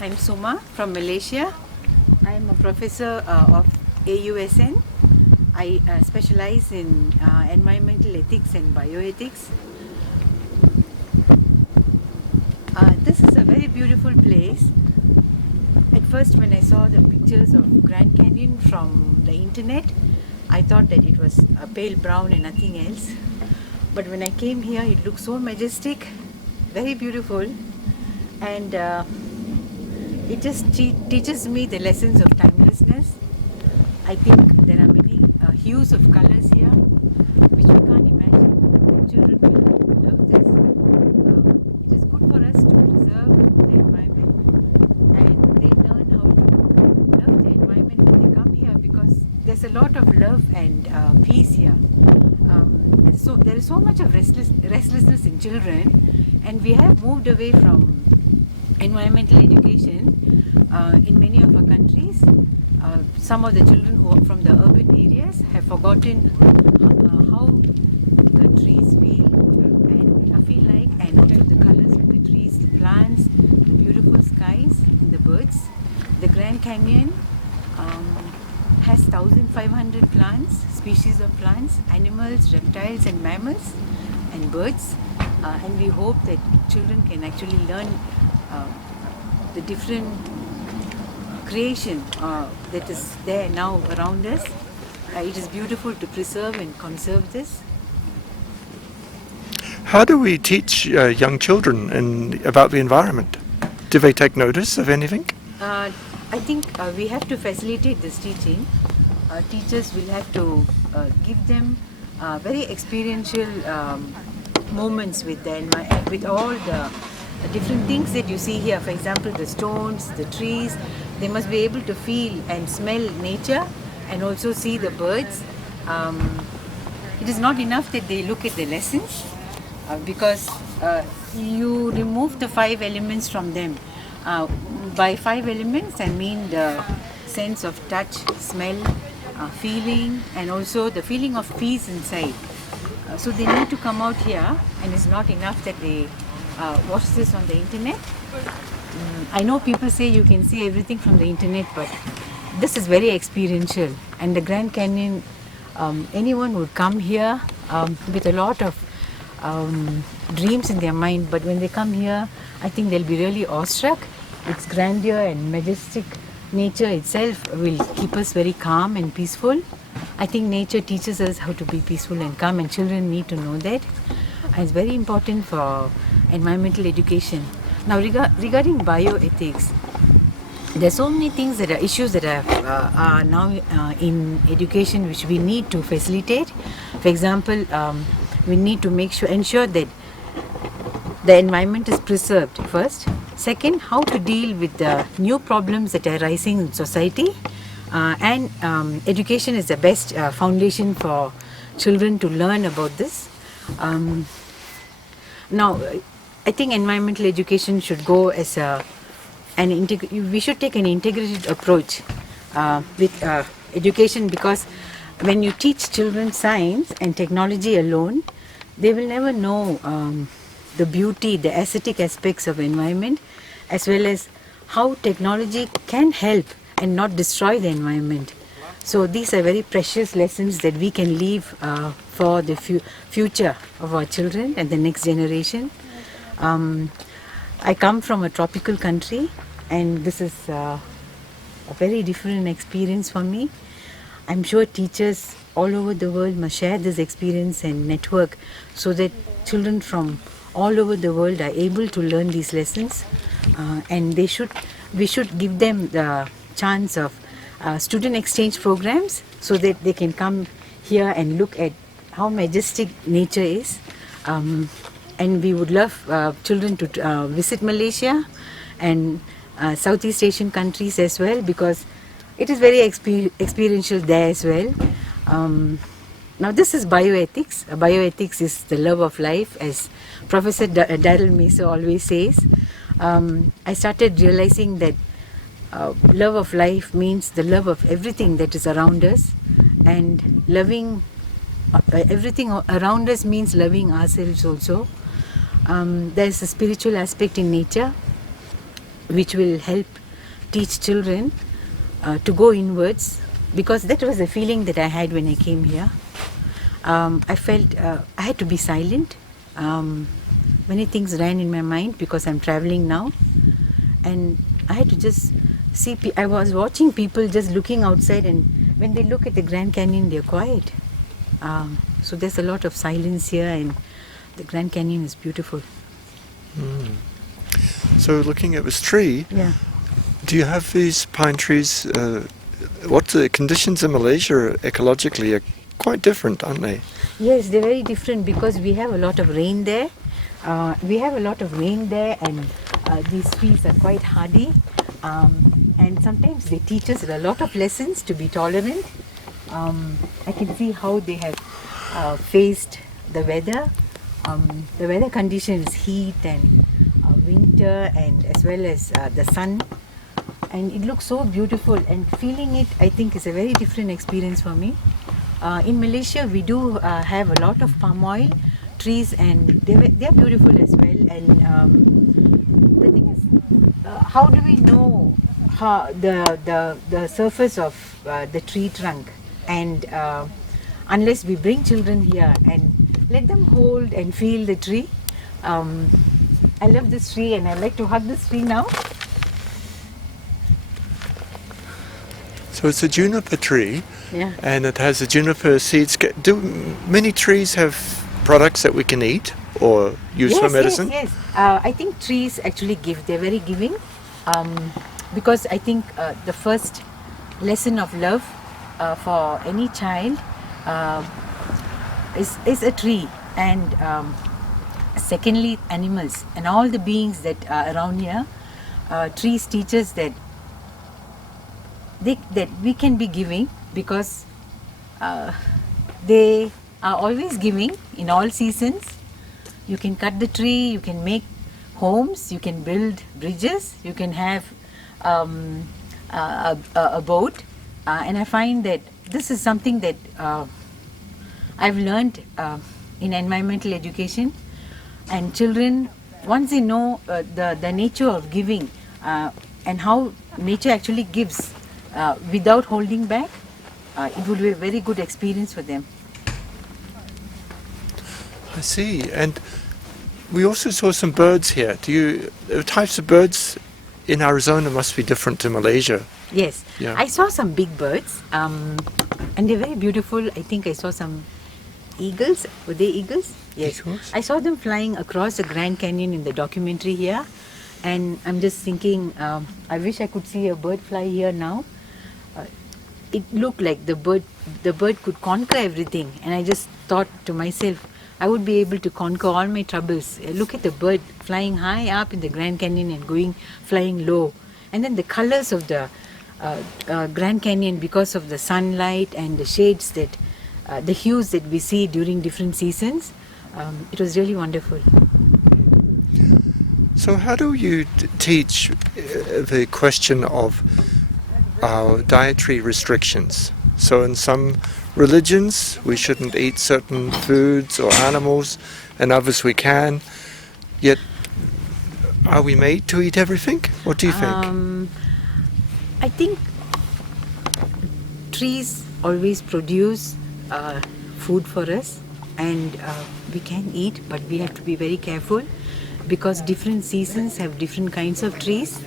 I'm Suma from Malaysia. I'm a professor of AUSN. I specialize in environmental ethics and bioethics. This is a very beautiful place. At first, when I saw the pictures of Grand Canyon from the internet, I thought that it was a pale brown and nothing else. But when I came here, it looked so majestic, very beautiful, and it just teaches me the lessons of timelessness. I think there are many hues of colors here which we can't imagine, and children will love this. It is good for us to preserve the environment, and they learn how to love the environment when they come here, because there's a lot of love and peace here. So there is so much of restlessness in children, and we have moved away from environmental education in many of our countries. Some of the children who are from the urban areas have forgotten how the trees feel like, and also the colors of the trees, the plants, the beautiful skies, and the birds. The Grand Canyon has 1,500 plants, species of plants, animals, reptiles, and mammals, and birds. And we hope that children can actually learn the different creation that is there now around us. It is beautiful to preserve and conserve this. How do we teach young children about the environment? Do they take notice of anything? I think we have to facilitate this teaching. Teachers will have to give them very experiential moments with all the different things that you see here. For example, the stones, the trees. They must be able to feel and smell nature, and also see the birds. It is not enough that they look at the lessons, because you remove the 5 elements from them. By 5 elements, I mean the sense of touch, smell, feeling, and also the feeling of peace inside. So they need to come out here, and it's not enough that they watch this on the internet. I know people say you can see everything from the internet, but this is very experiential. And the Grand Canyon, anyone would come here with a lot of dreams in their mind, but when they come here, I think they'll be really awestruck. Its grandeur and majestic nature itself will keep us very calm and peaceful. I think nature teaches us how to be peaceful and calm, and children need to know that. And it's very important for environmental education. Now, regarding bioethics, there are so many things that are issues that are now in education which we need to facilitate. For example, we need to ensure that the environment is preserved first. Second, how to deal with the new problems that are rising in society. And education is the best foundation for children to learn about this. Now, I think environmental education should go as we should take an integrated approach with education, because when you teach children science and technology alone, they will never know the beauty, the aesthetic aspects of environment, as well as how technology can help and not destroy the environment. So these are very precious lessons that we can leave for the future of our children and the next generation. I come from a tropical country, and this is a very different experience for me. I'm sure teachers all over the world must share this experience and network, so that children from all over the world are able to learn these lessons, and we should give them the chance of student exchange programs, so that they can come here and look at how majestic nature is. And we would love children to visit Malaysia and Southeast Asian countries as well, because it is very experiential there as well. Now, this is bioethics. Bioethics is the love of life, as Professor Daryl Mesa always says. I started realizing that love of life means the love of everything that is around us, and loving everything around us means loving ourselves also. There's a spiritual aspect in nature. which will help teach children to go inwards, because that was the feeling that I had when I came here. I felt I had to be silent. Many things ran in my mind because I'm traveling now, and I had to just see. I was watching people just looking outside, and when they look at the Grand Canyon, they're quiet. So there's a lot of silence here, and the Grand Canyon is beautiful. So looking at this tree, Yeah. do you have these pine trees? What the conditions in Malaysia ecologically are quite different, aren't they? Yes, they're very different because we have a lot of rain there. And these trees are quite hardy. And sometimes they teach us a lot of lessons to be tolerant. I can see how they have faced the weather. The weather conditions, heat and winter, and as well as the sun. And it looks so beautiful, and feeling it, I think, is a very different experience for me. In Malaysia, we do have a lot of palm oil trees, and they're beautiful as well. And the thing is, how do we know how the surface of the tree trunk? And unless we bring children here and let them hold and feel the tree. I love this tree, and I like to hug this tree now. So it's a juniper tree, Yeah. and it has the juniper seeds. Do many trees have products that we can eat or use for medicine? Yes. I think trees actually give. They're very giving, because I think the first lesson of love for any child is a tree, and secondly, animals and all the beings that are around here. Trees teach us that we can be giving, because they are always giving in all seasons. You can cut the tree, you can make homes, you can build bridges, you can have a boat, and I find that this is something that I've learned in environmental education. And children, once they know the nature of giving and how nature actually gives without holding back, it would be a very good experience for them. I see. And we also saw some birds here. The types of birds in Arizona must be different to Malaysia. Yes, Yeah. I saw some big birds, and they're very beautiful. I think I saw some eagles. Were they eagles? Yes. Eagles? I saw them flying across the Grand Canyon in the documentary here, and I'm just thinking, I wish I could see a bird fly here now. It looked like the bird could conquer everything, and I just thought to myself, I would be able to conquer all my troubles. Look at the bird flying high up in the Grand Canyon and flying low, and then the colors of the Grand Canyon, because of the sunlight and the shades the hues that we see during different seasons. It was really wonderful. So how do you teach the question of dietary restrictions? So in some religions we shouldn't eat certain foods or animals, and others we can. Yet are we made to eat everything? What do you think? I think trees always produce food for us, and we can eat, but we have to be very careful, because different seasons have different kinds of trees,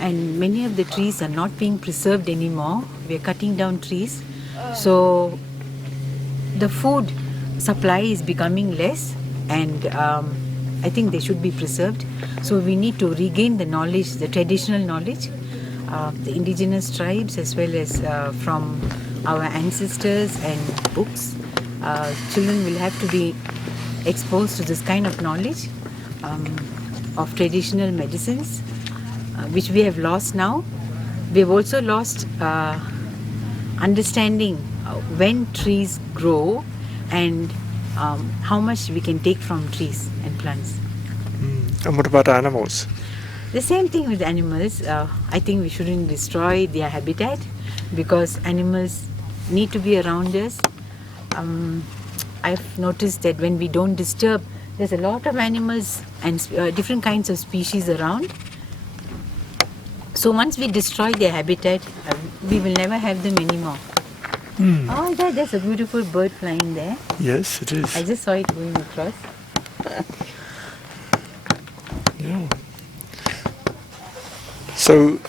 and many of the trees are not being preserved anymore. We are cutting down trees, so the food supply is becoming less, and I think they should be preserved. So we need to regain the knowledge, the traditional knowledge, the indigenous tribes, as well as from our ancestors and books. Children will have to be exposed to this kind of knowledge of traditional medicines, which we have lost now. We have also lost understanding when trees grow and how much we can take from trees and plants. And what about animals? The same thing with animals. I think we shouldn't destroy their habitat, because animals need to be around us. I've noticed that when we don't disturb, there's a lot of animals and different kinds of species around. So once we destroy their habitat, we will never have them anymore. Oh, there's a beautiful bird flying there. Yes, it is. I just saw it going across. Yeah. So,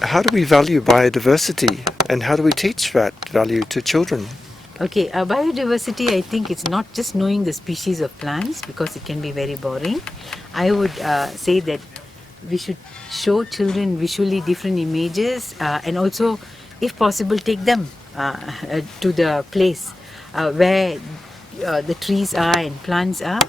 how do we value biodiversity, and how do we teach that value to children? Okay, biodiversity, I think it's not just knowing the species of plants, because it can be very boring. I would say that we should show children visually different images, and also, if possible, take them to the place where the trees are and plants are.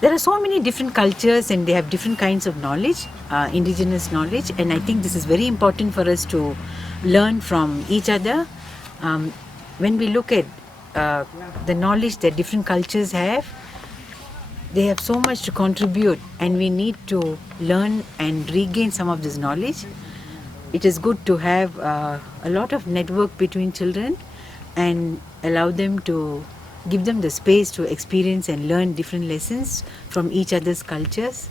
There are so many different cultures and they have different kinds of knowledge, indigenous knowledge, and I think this is very important for us to learn from each other. When we look at the knowledge that different cultures have, they have so much to contribute, and we need to learn and regain some of this knowledge. It is good to have a lot of network between children and allow them to give them the space to experience and learn different lessons from each other's cultures.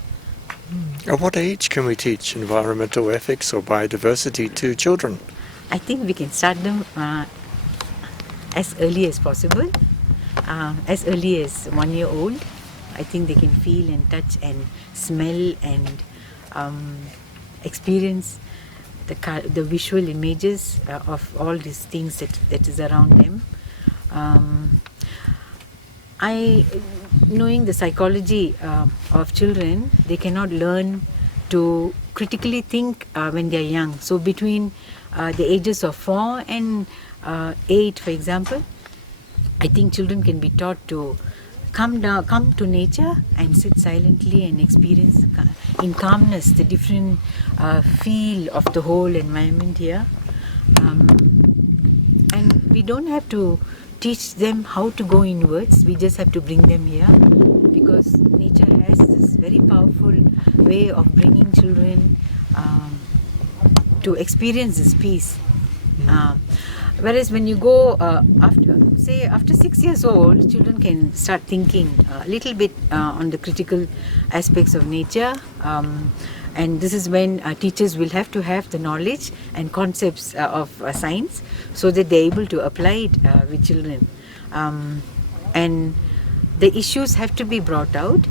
At what age can we teach environmental ethics or biodiversity to children? I think we can start them as early as possible, as early as 1 year old. I think they can feel and touch and smell and experience the visual images of all these things that is around them. Knowing the psychology of children, they cannot learn to critically think when they are young. So between the ages of 4 and 8, for example, I think children can be taught to come to nature and sit silently and experience in calmness the different feel of the whole environment here. And we don't have to teach them how to go inwards, we just have to bring them here, because nature has this very powerful way of bringing children to experience this peace. Whereas when you go after 6 years old, children can start thinking a little bit on the critical aspects of nature, and this is when teachers will have to have the knowledge and concepts of science, so that they're able to apply it with children. And the issues have to be brought out,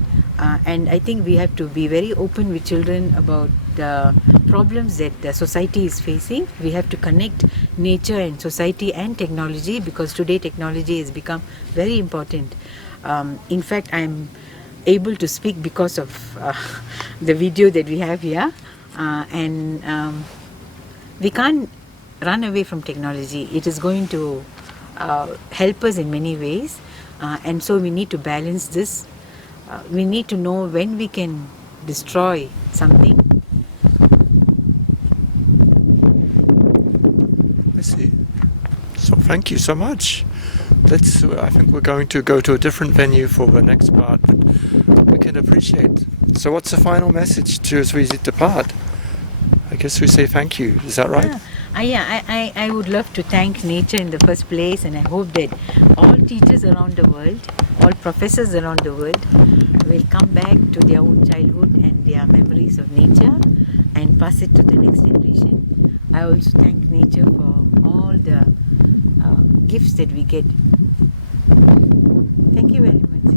and I think we have to be very open with children about the problems that the society is facing. We have to connect nature and society and technology, because today technology has become very important. In fact, I'm able to speak because of the video that we have here, and we can't run away from technology. It is going to help us in many ways, and so we need to balance this. We need to know when we can destroy something. I see. So thank you so much. I think we're going to go to a different venue for the next part, but we can appreciate. So what's the final message to as we depart? I guess we say thank you. Is that right? I would love to thank nature in the first place, and I hope that all teachers around the world, all professors around the world will come back to their own childhood and their memories of nature and pass it to the next generation. I also thank nature for all the gifts that we get. Thank you very much.